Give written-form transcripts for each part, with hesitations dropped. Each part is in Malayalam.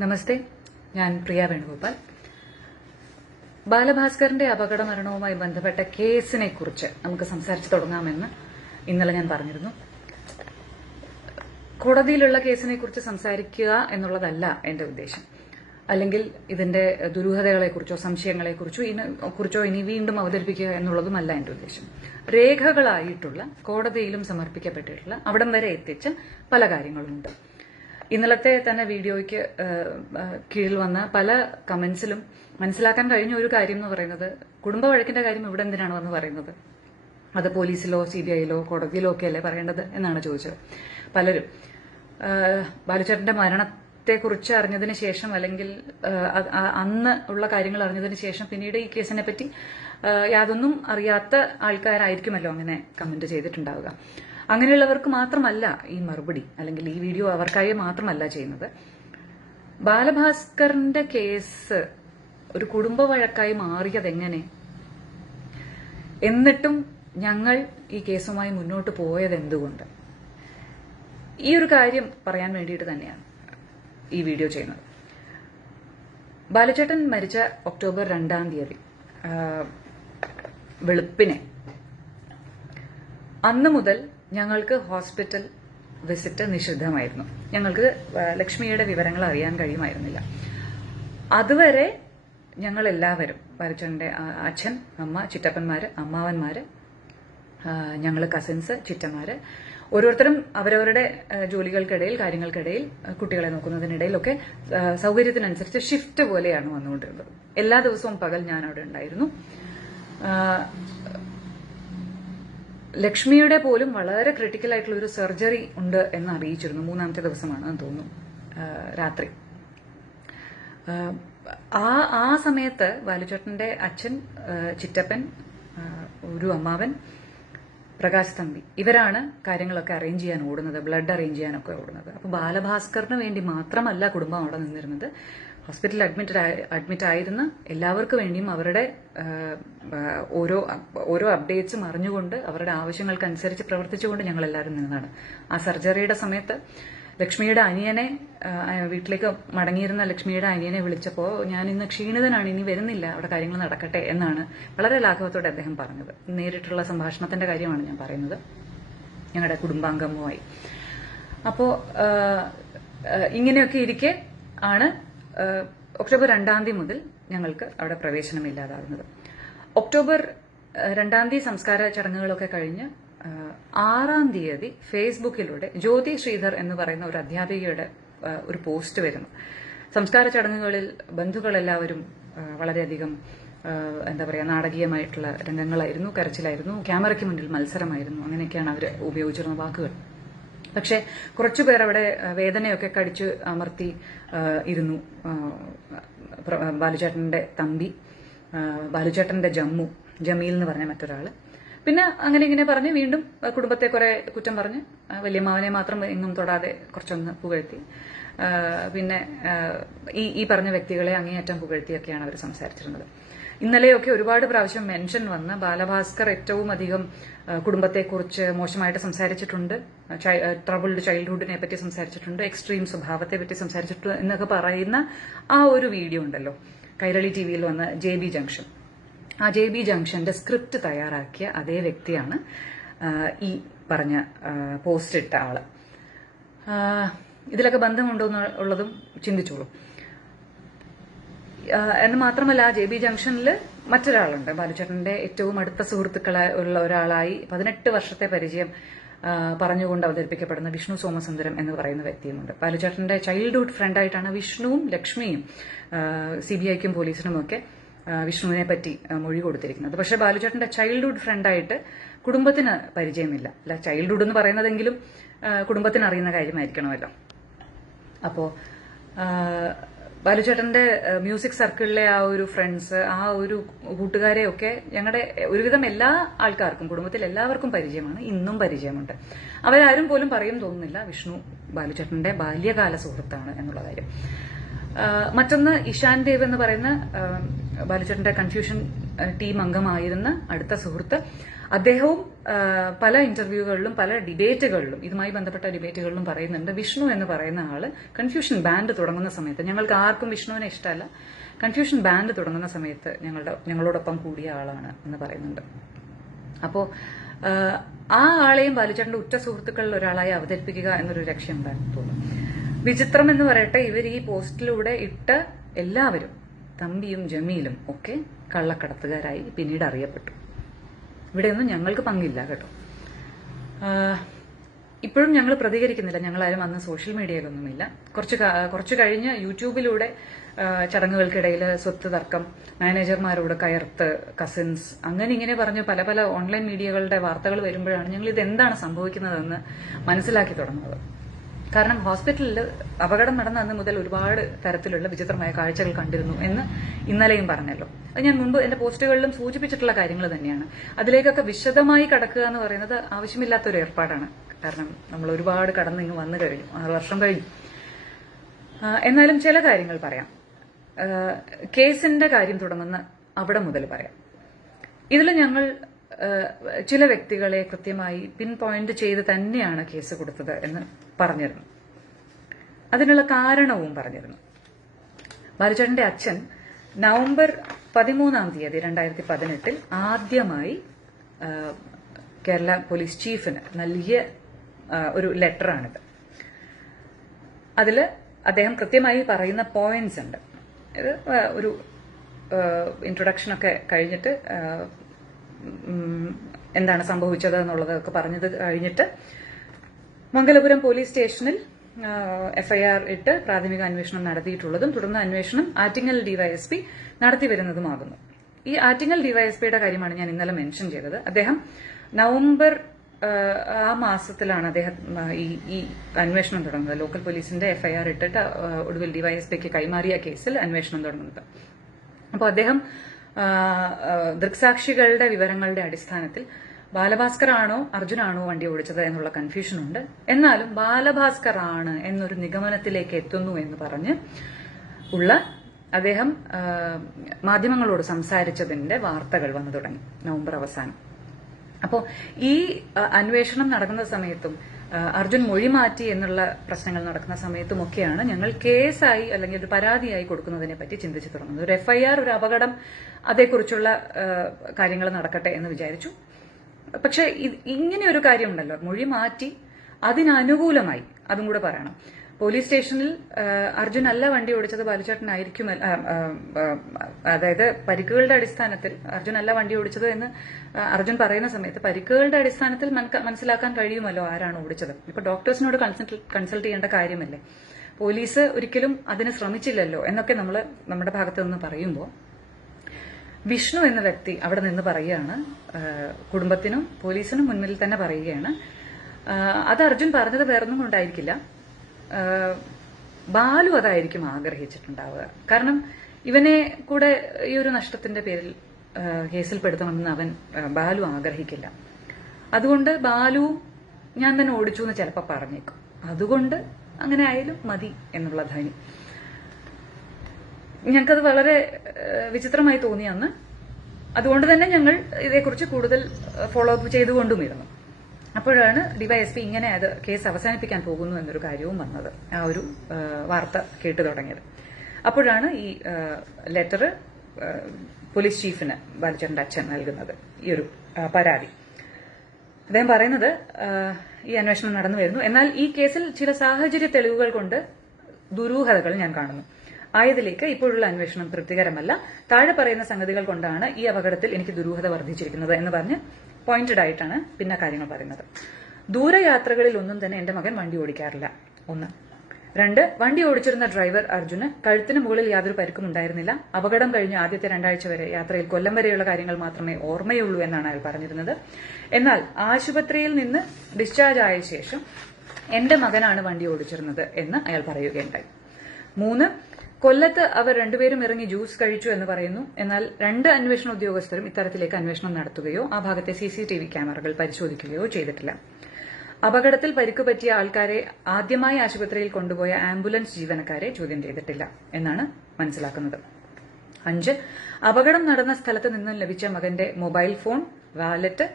നമസ്തേ, ഞാൻ പ്രിയ വേണുഗോപാൽ. ബാലഭാസ്കറിന്റെ അപകട മരണവുമായി ബന്ധപ്പെട്ട കേസിനെ കുറിച്ച് നമുക്ക് സംസാരിച്ചു തുടങ്ങാമെന്ന് ഇന്നലെ ഞാൻ പറഞ്ഞിരുന്നു. കോടതിയിലുള്ള കേസിനെ കുറിച്ച് സംസാരിക്കുക എന്നുള്ളതല്ല എന്റെ ഉദ്ദേശം. അല്ലെങ്കിൽ ഇതിന്റെ ദുരൂഹതകളെക്കുറിച്ചോ സംശയങ്ങളെക്കുറിച്ചോ ഇനി വീണ്ടും അവതരിപ്പിക്കുക എന്നുള്ളതുമല്ല എന്റെ ഉദ്ദേശം. രേഖകളായിട്ടുള്ള കോടതിയിലും സമർപ്പിക്കപ്പെട്ടിട്ടുള്ള അവിടം വരെ എത്തിച്ച പല കാര്യങ്ങളുമുണ്ട്. ഇന്നലത്തെ തന്നെ വീഡിയോയ്ക്ക് കീഴിൽ വന്ന പല കമന്റ്സിലും മനസ്സിലാക്കാൻ കഴിഞ്ഞ ഒരു കാര്യം എന്ന് പറയുന്നത്, കുടുംബ വഴക്കിന്റെ കാര്യം ഇവിടെ എന്തിനാണ് വന്ന് പറയുന്നത്, അത് പോലീസിലോ CBIയിലോ കോടതിയിലോ ഒക്കെ അല്ലേ പറയേണ്ടത് എന്നാണ് ചോദിച്ചത് പലരും. ബാലുചേട്ടന്റെ മരണത്തെക്കുറിച്ച് അറിഞ്ഞതിന് ശേഷം, അല്ലെങ്കിൽ അന്ന് ഉള്ള കാര്യങ്ങൾ അറിഞ്ഞതിന് ശേഷം പിന്നീട് ഈ കേസിനെ പറ്റി യാതൊന്നും അറിയാത്ത ആൾക്കാരായിരിക്കുമല്ലോ അങ്ങനെ കമന്റ് ചെയ്തിട്ടുണ്ടാവുക. അങ്ങനെയുള്ളവർക്ക് മാത്രമല്ല ഈ മറുപടി, അല്ലെങ്കിൽ ഈ വീഡിയോ അവർക്കായി മാത്രമല്ല ചെയ്യുന്നത്. ബാലഭാസ്കറിന്റെ കേസ് ഒരു കുടുംബ വഴക്കായി മാറിയതെങ്ങനെ, എന്നിട്ടും ഞങ്ങൾ ഈ കേസുമായി മുന്നോട്ട് പോയത് എന്തുകൊണ്ട്, ഈ ഒരു കാര്യം പറയാൻ വേണ്ടിയിട്ട് തന്നെയാണ് ഈ വീഡിയോ ചെയ്യുന്നത്. ബാലുചേട്ടൻ മരിച്ച ഒക്ടോബർ 2-ാം തീയതി വെളുപ്പിനെ അന്ന് മുതൽ ഞങ്ങൾക്ക് ഹോസ്പിറ്റൽ വിസിറ്റ് നിഷിദ്ധമായിരുന്നു. ഞങ്ങൾക്ക് ലക്ഷ്മിയുടെ വിവരങ്ങൾ അറിയാൻ കഴിയുമായിരുന്നില്ല. അതുവരെ ഞങ്ങൾ എല്ലാവരും, ബാലുചേട്ടന്റെ അച്ഛൻ, അമ്മ, ചിറ്റപ്പന്മാര്, അമ്മാവന്മാര്, ഞങ്ങള് കസിൻസ്, ചിറ്റമാര്, ഓരോരുത്തരും അവരവരുടെ ജോലികൾക്കിടയിൽ, കാര്യങ്ങൾക്കിടയിൽ, കുട്ടികളെ നോക്കുന്നതിനിടയിലൊക്കെ സൗകര്യത്തിനനുസരിച്ച് ഷിഫ്റ്റ് പോലെയാണ് വന്നുകൊണ്ടിരുന്നത്. എല്ലാ ദിവസവും പകൽ ഞാൻ അവിടെ ഉണ്ടായിരുന്നു. ലക്ഷ്മിയുടെ പോലും വളരെ ക്രിട്ടിക്കൽ ആയിട്ടുള്ള ഒരു സർജറി ഉണ്ട് എന്ന് അറിയിച്ചിരുന്നു. 3-ാമത്തെ ദിവസമാണെന്ന് തോന്നുന്നു, രാത്രി. ആ സമയത്ത് ബാലുചേട്ടന്റെ അച്ഛൻ, ചിറ്റപ്പൻ, ഒരു അമ്മാവൻ, പ്രകാശ് തമ്പി, ഇവരാണ് കാര്യങ്ങളൊക്കെ അറേഞ്ച് ചെയ്യാൻ ഓടുന്നത്, ബ്ലഡ് അറേഞ്ച് ചെയ്യാനൊക്കെ ഓടുന്നത്. അപ്പൊ ബാലഭാസ്കറിന് വേണ്ടി മാത്രമല്ല കുടുംബം അവിടെ നിന്നിരുന്നത്. ഹോസ്പിറ്റലിൽ അഡ്മിറ്റ് ആയിരുന്ന എല്ലാവർക്കും വേണ്ടിയും അവരുടെ ഓരോ അപ്ഡേറ്റ്സും അറിഞ്ഞുകൊണ്ട് അവരുടെ ആവശ്യങ്ങൾക്കനുസരിച്ച് പ്രവർത്തിച്ചുകൊണ്ട് ഞങ്ങൾ എല്ലാവരും നിന്നതാണ്. ആ സർജറിയുടെ സമയത്ത് ലക്ഷ്മിയുടെ അനിയനെ, വീട്ടിലേക്ക് മടങ്ങിയിരുന്ന ലക്ഷ്മിയുടെ അനിയനെ വിളിച്ചപ്പോൾ, ഞാൻ ഇന്ന് ക്ഷീണിതനാണ്, ഇനി വരുന്നില്ല, അവിടെ കാര്യങ്ങൾ നടക്കട്ടെ എന്നാണ് വളരെ ലാഘവത്തോടെ അദ്ദേഹം പറഞ്ഞത്. നേരിട്ടുള്ള സംഭാഷണത്തിന്റെ കാര്യമാണ് ഞാൻ പറയുന്നത്, ഞങ്ങളുടെ കുടുംബാംഗവുമായി. അപ്പോ ഇങ്ങനെയൊക്കെ ഇരിക്കെ ആണ് ഒക്ടോബർ 2-ാം തീയതി മുതൽ ഞങ്ങൾക്ക് അവിടെ പ്രവേശനമില്ലാതാകുന്നത്. ഒക്ടോബർ 2-ാം തീയതി സംസ്കാര ചടങ്ങുകളൊക്കെ കഴിഞ്ഞ് 6-ാം തീയതി ഫേസ്ബുക്കിലൂടെ ജ്യോതി ശ്രീധർ എന്ന് പറയുന്ന ഒരു അധ്യാപികയുടെ ഒരു പോസ്റ്റ് വരുന്നു. സംസ്കാര ചടങ്ങുകളിൽ ബന്ധുക്കളെല്ലാവരും വളരെയധികം എന്താ പറയാ, നാടകീയമായിട്ടുള്ള രംഗങ്ങളായിരുന്നു, കരച്ചിലായിരുന്നു, ക്യാമറയ്ക്ക് മുന്നിൽ മത്സരമായിരുന്നു, അങ്ങനെയൊക്കെയാണ് അവർ ഉപയോഗിച്ചിരുന്ന വാക്കുകൾ. പക്ഷെ കുറച്ചുപേർ അവിടെ വേദനയൊക്കെ കടിച്ച് അമർത്തി ഇരുന്നു. ബാലുചേട്ടന്റെ തമ്പി, ബാലുചേട്ടന്റെ ജമീൽ എന്ന് പറഞ്ഞ മറ്റൊരാള്. പിന്നെ അങ്ങനെ ഇങ്ങനെ പറഞ്ഞ് വീണ്ടും കുടുംബത്തെ കുറെ കുറ്റം പറഞ്ഞ് വല്യമ്മാവനെ മാത്രം എങ്ങും തൊടാതെ കുറച്ചൊന്ന് പുകഴ്ത്തി, പിന്നെ ഈ പറഞ്ഞ വ്യക്തികളെ അങ്ങേയറ്റം പുകഴ്ത്തിയൊക്കെയാണ് അവർ സംസാരിച്ചിരുന്നത്. ഇന്നലെയൊക്കെ ഒരുപാട് പ്രാവശ്യം മെൻഷൻ വന്ന് ബാലഭാസ്കർ ഏറ്റവും അധികം കുടുംബത്തെക്കുറിച്ച് മോശമായിട്ട് സംസാരിച്ചിട്ടുണ്ട്, ട്രബിൾഡ് ചൈൽഡ്ഹുഡിനെ പറ്റി സംസാരിച്ചിട്ടുണ്ട്, എക്സ്ട്രീം സ്വഭാവത്തെ പറ്റി സംസാരിച്ചിട്ടുണ്ട് എന്നൊക്കെ പറയുന്ന ആ ഒരു വീഡിയോ ഉണ്ടല്ലോ, കൈരളി TVയിൽ വന്ന JB ജംഗ്ഷൻ. ആ JB ജംഗ്ഷന്റെ സ്ക്രിപ്റ്റ് തയ്യാറാക്കിയ അതേ വ്യക്തിയാണ് ഈ പറഞ്ഞ പോസ്റ്റ് ഇട്ട ആള്. ഇതിലൊക്കെ ബന്ധമുണ്ടോ എന്നുള്ളതും ചിന്തിച്ചോളൂ. എന്ന് മാത്രമല്ല, JB ജംഗ്ഷനിൽ മറ്റൊരാളുണ്ട്, ബാലുചേട്ടന്റെ ഏറ്റവും അടുത്ത സുഹൃത്തുക്കളായി ഉള്ള ഒരാളായി 18 വർഷത്തെ പരിചയം പറഞ്ഞുകൊണ്ട് അവതരിപ്പിക്കപ്പെടുന്ന വിഷ്ണു സോമസുന്ദരം എന്ന് പറയുന്ന വ്യക്തിയുമുണ്ട്. ബാലുചേട്ടന്റെ ചൈൽഡ്ഹുഡ് ഫ്രണ്ടായിട്ടാണ് വിഷ്ണുവും ലക്ഷ്മിയും CBIക്കും പോലീസിനും ഒക്കെ വിഷ്ണുവിനെ പറ്റി മൊഴി കൊടുത്തിരിക്കുന്നത്. പക്ഷെ ബാലുചേട്ടന്റെ ചൈൽഡ്ഹുഡ് ഫ്രണ്ടായിട്ട് കുടുംബത്തിന് പരിചയമില്ല. അല്ല, ചൈൽഡ്ഹുഡ് എന്ന് പറയുന്നതെങ്കിലും കുടുംബത്തിന് അറിയുന്ന കാര്യമായിരിക്കണമല്ലോ. അപ്പോ ബാലുചേട്ടന്റെ മ്യൂസിക് സർക്കിളിലെ ആ ഒരു ഫ്രണ്ട്സ്, ആ ഒരു കൂട്ടുകാരെയൊക്കെ ഞങ്ങളുടെ ഒരുവിധം എല്ലാ ആൾക്കാർക്കും, കുടുംബത്തിൽ എല്ലാവർക്കും പരിചയമാണ്, ഇന്നും പരിചയമുണ്ട്. അവരാരും പോലും പറയും തോന്നുന്നില്ല വിഷ്ണു ബാലുചേട്ടന്റെ ബാല്യകാല സുഹൃത്താണ് എന്നുള്ള കാര്യം. മറ്റൊന്ന് ഇഷാൻ ദേവ് എന്ന് പറയുന്ന ബാലുചേട്ടന്റെ കൺഫ്യൂഷൻ ടീം അംഗമായിരുന്ന അടുത്ത സുഹൃത്ത്. അദ്ദേഹവും പല ഇന്റർവ്യൂകളിലും പല ഡിബേറ്റുകളിലും ഇതുമായി ബന്ധപ്പെട്ട ഡിബേറ്റുകളിലും പറയുന്നുണ്ട്, വിഷ്ണു എന്ന് പറയുന്ന ആള് കൺഫ്യൂഷൻ ബാൻഡ് തുടങ്ങുന്ന സമയത്ത്, ഞങ്ങൾക്ക് ആർക്കും വിഷ്ണുവിനെ ഇഷ്ടമല്ല, കൺഫ്യൂഷൻ ബാൻഡ് തുടങ്ങുന്ന സമയത്ത് ഞങ്ങളോടൊപ്പം കൂടിയ ആളാണ് എന്ന് പറയുന്നുണ്ട്. അപ്പോ ആ ആളെയും ബാലുചേട്ടന്റെ ഉറ്റ സുഹൃത്തുക്കളിൽ ഒരാളായി അവതരിപ്പിക്കുക എന്നൊരു ലക്ഷ്യം ഉണ്ടായിരുന്നു തോന്നുന്നു. വിചിത്രം എന്ന് പറയട്ടെ, ഇവർ ഈ പോസ്റ്റിലൂടെ ഇട്ട എല്ലാവരും, തമ്പിയും ജമീലും ഒക്കെ കള്ളക്കടത്തുകാരായി പിന്നീട് അറിയപ്പെട്ടു. ഇവിടെയൊന്നും ഞങ്ങൾക്ക് പങ്കില്ല കേട്ടോ. ഇപ്പോഴും ഞങ്ങൾ പ്രതികരിക്കുന്നില്ല, ഞങ്ങളാരും അന്ന് സോഷ്യൽ മീഡിയയിലൊന്നുമില്ല. കുറച്ച് കഴിഞ്ഞ് യൂട്യൂബിലൂടെ ചടങ്ങുകൾക്കിടയിൽ സ്വത്ത് തർക്കം, മാനേജർമാരോട് കയർത്ത്, കസിൻസ്, അങ്ങനെ ഇങ്ങനെ പറഞ്ഞ് പല പല ഓൺലൈൻ മീഡിയകളുടെ വാർത്തകൾ വരുമ്പോഴാണ് ഞങ്ങൾ ഇത് എന്താണ് സംഭവിക്കുന്നതെന്ന് മനസ്സിലാക്കി തുടങ്ങുന്നത്. കാരണം ഹോസ്പിറ്റലിൽ അപകടം നടന്ന അന്ന് മുതൽ ഒരുപാട് തരത്തിലുള്ള വിചിത്രമായ കാഴ്ചകൾ കണ്ടിരുന്നു എന്ന് ഇന്നലെയും പറഞ്ഞല്ലോ. അത് ഞാൻ മുമ്പ് എന്റെ പോസ്റ്റുകളിലും സൂചിപ്പിച്ചിട്ടുള്ള കാര്യങ്ങൾ തന്നെയാണ്. അതിലേക്കൊക്കെ വിശദമായി കടക്കുക എന്ന് പറയുന്നത് ആവശ്യമില്ലാത്തൊരു ഏർപ്പാടാണ്. കാരണം നമ്മൾ ഒരുപാട് കടന്ന് ഇങ്ങ് വന്നു കഴിഞ്ഞു, 6 വർഷം കഴിഞ്ഞു. എന്നാലും ചില കാര്യങ്ങൾ പറയാം. കേസിന്റെ കാര്യം തുടങ്ങുന്ന അവിടെ മുതൽ പറയാം. ഇതിൽ ഞങ്ങൾ ചില വ്യക്തികളെ കൃത്യമായി പിൻ പോയിന്റ് ചെയ്ത് തന്നെയാണ് കേസ് കൊടുത്തത് എന്ന് പറഞ്ഞിരുന്നു. അതിനുള്ള കാരണവും പറഞ്ഞിരുന്നു. ബാലുചേട്ടന്റെ അച്ഛൻ നവംബർ 13 2018 ആദ്യമായി കേരള പോലീസ് ചീഫിന് നൽകിയ ഒരു ലെറ്ററാണിത്. അതിൽ അദ്ദേഹം കൃത്യമായി പറയുന്ന പോയിന്റ്സ് ഉണ്ട്. ഇത് ഒരു ഇൻട്രൊഡക്ഷനൊക്കെ കഴിഞ്ഞിട്ട് എന്താണ് സംഭവിച്ചത് എന്നുള്ളതൊക്കെ പറഞ്ഞത് കഴിഞ്ഞിട്ട് മംഗലപുരം പോലീസ് സ്റ്റേഷനിൽ എഫ്ഐആർ ഇട്ട് പ്രാഥമിക അന്വേഷണം നടത്തിയിട്ടുള്ളതും തുടർന്ന് അന്വേഷണം ആറ്റിങ്ങൽ ഡിവൈഎസ്പി നടത്തിവരുന്നതുമാകുന്നു. ഈ ആറ്റിങ്ങൽ ഡിവൈഎസ്പിയുടെ കാര്യമാണ് ഞാൻ ഇന്നലെ മെൻഷൻ ചെയ്തത്. അദ്ദേഹം നവംബർ ആ മാസത്തിലാണ് അദ്ദേഹം ഈ അന്വേഷണം തുടങ്ങുന്നത്. ലോക്കൽ പോലീസിന്റെ എഫ്ഐആർ ഇട്ടിട്ട് ഒടുവിൽ ഡിവൈഎസ്പിക്ക് കൈമാറിയ കേസിൽ അന്വേഷണം തുടങ്ങുന്നത്. അപ്പോൾ അദ്ദേഹം ദൃക്സാക്ഷികളുടെ വിവരങ്ങളുടെ അടിസ്ഥാനത്തിൽ ബാലഭാസ്കർ ആണോ അർജുനാണോ വണ്ടി ഓടിച്ചത് എന്നുള്ള കൺഫ്യൂഷൻ ഉണ്ട്. എന്നാലും ബാലഭാസ്കർ ആണ് എന്നൊരു നിഗമനത്തിലേക്ക് എത്തുന്നു എന്ന് പറഞ്ഞ് അദ്ദേഹം മാധ്യമങ്ങളോട് സംസാരിച്ചതിന്റെ വാർത്തകൾ വന്നു തുടങ്ങി നവംബർ അവസാനം. അപ്പോൾ ഈ അന്വേഷണം നടക്കുന്ന സമയത്തും അർജുൻ മൊഴി മാറ്റി എന്നുള്ള പ്രശ്നങ്ങൾ നടക്കുന്ന സമയത്തുമൊക്കെയാണ് ഞങ്ങൾ കേസായി അല്ലെങ്കിൽ ഒരു പരാതിയായി കൊടുക്കുന്നതിനെ പറ്റി ചിന്തിച്ചു തുടങ്ങുന്നത്. ഒരു എഫ്ഐആർ, ഒരു അപകടം, അതേക്കുറിച്ചുള്ള കാര്യങ്ങൾ നടക്കട്ടെ എന്ന് വിചാരിച്ചു. പക്ഷെ ഇങ്ങനെ ഒരു കാര്യമുണ്ടല്ലോ, മൊഴി മാറ്റി അതിനനുകൂലമായി, അതും കൂടെ പറയണം. പോലീസ് സ്റ്റേഷനിൽ അർജുൻ അല്ല വണ്ടി ഓടിച്ചത്, ബാലുചേട്ടനായിരിക്കും, അതായത് പരിക്കുകളുടെ അടിസ്ഥാനത്തിൽ അർജുൻ അല്ല വണ്ടി ഓടിച്ചത് എന്ന് അർജുൻ പറയുന്ന സമയത്ത് പരിക്കുകളുടെ അടിസ്ഥാനത്തിൽ മനസ്സിലാക്കാൻ കഴിയുമല്ലോ ആരാണ് ഓടിച്ചത്. ഇപ്പൊ ഡോക്ടേഴ്സിനോട് കൺസൾട്ട് ചെയ്യേണ്ട കാര്യമല്ലേ, പോലീസ് ഒരിക്കലും അതിന് ശ്രമിച്ചില്ലല്ലോ എന്നൊക്കെ നമ്മൾ നമ്മുടെ ഭാഗത്ത് നിന്ന് പറയുമ്പോൾ വിഷ്ണു എന്ന വ്യക്തി അവിടെ നിന്ന് പറയുകയാണ്, കുടുംബത്തിനും പോലീസിനും മുന്നിൽ തന്നെ പറയുകയാണ്, അത് അർജുൻ പറഞ്ഞത് വേറൊന്നും കൊണ്ടായിരിക്കില്ല, ബാലു അതായിരിക്കും ആഗ്രഹിച്ചിട്ടുണ്ടാവുക. കാരണം ഇവനെ കൂടെ ഈ ഒരു നഷ്ടത്തിന്റെ പേരിൽ കേസിൽപ്പെടുത്തണമെന്ന് ബാലു ആഗ്രഹിക്കില്ല. അതുകൊണ്ട് ബാലു ഞാൻ തന്നെ ഓടിച്ചു എന്ന് ചിലപ്പോൾ പറഞ്ഞേക്കും. അതുകൊണ്ട് അങ്ങനെ ആയാലും മതി എന്നുള്ള ധൈര്യം. ഞങ്ങൾക്കത് വളരെ വിചിത്രമായി തോന്നി അന്ന്. അതുകൊണ്ട് തന്നെ ഞങ്ങൾ ഇതേക്കുറിച്ച് കൂടുതൽ ഫോളോ അപ്പ് ചെയ്തുകൊണ്ടുമിരുന്നു. അപ്പോഴാണ് ഡിവൈഎസ്പി ഇങ്ങനെ അത് കേസ് അവസാനിപ്പിക്കാൻ പോകുന്നു എന്നൊരു കാര്യവും വന്നത്, ആ ഒരു വാർത്ത കേട്ടു തുടങ്ങിയത്. അപ്പോഴാണ് ഈ ലെറ്റർ പോലീസ് ചീഫിന് ബാലുചേട്ടന്റെ അച്ഛൻ നൽകുന്നത്, ഈ ഒരു പരാതി. അദ്ദേഹം പറയുന്നത് ഈ അന്വേഷണം നടന്നു വരുന്നു, എന്നാൽ ഈ കേസിൽ ചില സാഹചര്യ തെളിവുകൾ കൊണ്ട് ദുരൂഹതകൾ ഞാൻ കാണുന്നു. ആയതിലേക്ക് ഇപ്പോഴുള്ള അന്വേഷണം തൃപ്തികരമല്ല. താഴെ പറയുന്ന സംഗതികൾ കൊണ്ടാണ് ഈ അപകടത്തിൽ എനിക്ക് ദുരൂഹത വർദ്ധിച്ചിരിക്കുന്നത് എന്ന് പറഞ്ഞ് പോയിന്റഡ് ആയിട്ടാണ് പിന്നെ കാര്യങ്ങൾ പറയുന്നത്. ദൂരയാത്രകളിൽ ഒന്നും തന്നെ എന്റെ മകൻ വണ്ടി ഓടിക്കാറില്ല. 1. 2, വണ്ടി ഓടിച്ചിരുന്ന ഡ്രൈവർ അർജുന് കഴുത്തിന് മുകളിൽ യാതൊരു പരിക്കും ഉണ്ടായിരുന്നില്ല. അപകടം കഴിഞ്ഞ് ആദ്യത്തെ 2 ആഴ്ച വരെ യാത്രയിൽ കൊല്ലം വരെയുള്ള കാര്യങ്ങൾ മാത്രമേ ഓർമ്മയുള്ളൂ എന്നാണ് അയാൾ പറഞ്ഞിരുന്നത്. എന്നാൽ ആശുപത്രിയിൽ നിന്ന് ഡിസ്ചാർജ് ആയ ശേഷം എന്റെ മകനാണ് വണ്ടി ഓടിച്ചിരുന്നത് എന്ന് അയാൾ പറയുകയുണ്ടായി. 3, കൊല്ലത്ത് അവർ രണ്ടുപേരും ഇറങ്ങി ജ്യൂസ് കഴിച്ചു എന്ന് പറയുന്നു. എന്നാൽ 2 അന്വേഷണ ഉദ്യോഗസ്ഥരും ഇത്തരത്തിലേക്ക് അന്വേഷണം നടത്തുകയോ ആ ഭാഗത്തെ CCTV ക്യാമറകൾ പരിശോധിക്കുകയോ ചെയ്തിട്ടില്ല. അപകടത്തിൽ പരിക്ക് പറ്റിയ ആൾക്കാരെ ആദ്യമായി ആശുപത്രിയിൽ കൊണ്ടുപോയ ആംബുലൻസ് ജീവനക്കാരെ ചോദ്യം ചെയ്തിട്ടില്ല എന്നാണ് മനസ്സിലാക്കുന്നത്. 5, അപകടം നടന്ന സ്ഥലത്ത് നിന്നും ലഭിച്ച മകന്റെ മൊബൈൽ ഫോൺ, വാലറ്റ്,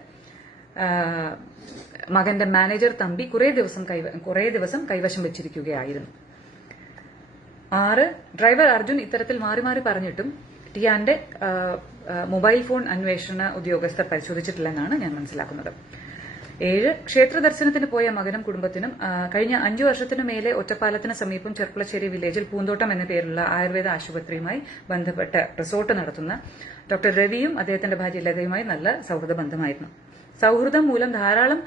മകന്റെ മാനേജർ തമ്പി കുറേ ദിവസം കൈവശം വെച്ചിരിക്കുകയായിരുന്നു. 6 ഡ്രൈവർ അർജുൻ ഇത്തരത്തിൽ മാറി മാറി പറഞ്ഞിട്ടും ടിയാന്റെ മൊബൈൽ ഫോൺ അന്വേഷണ ഉദ്യോഗസ്ഥർ പരിശോധിച്ചിട്ടില്ലെന്നാണ് ഞാൻ മനസ്സിലാക്കുന്നത്. 7 ക്ഷേത്ര ദർശനത്തിന് പോയ മകനും കുടുംബത്തിനും കഴിഞ്ഞ 5 വർഷത്തിനു മേലെ ഒറ്റപ്പാലത്തിന് സമീപം ചെർപ്പളശ്ശേരി വില്ലേജിൽ പൂന്തോട്ടം എന്ന പേരിലുള്ള ആയുർവേദ ആശുപത്രിയുമായി ബന്ധപ്പെട്ട് റിസോർട്ട് നടത്തുന്ന ഡോക്ടർ രവിയും അദ്ദേഹത്തിന്റെ ഭാര്യ ലതയുമായി നല്ല സൗഹൃദ ബന്ധമായിരുന്നു. സൗഹൃദം മൂലം ധാരാളം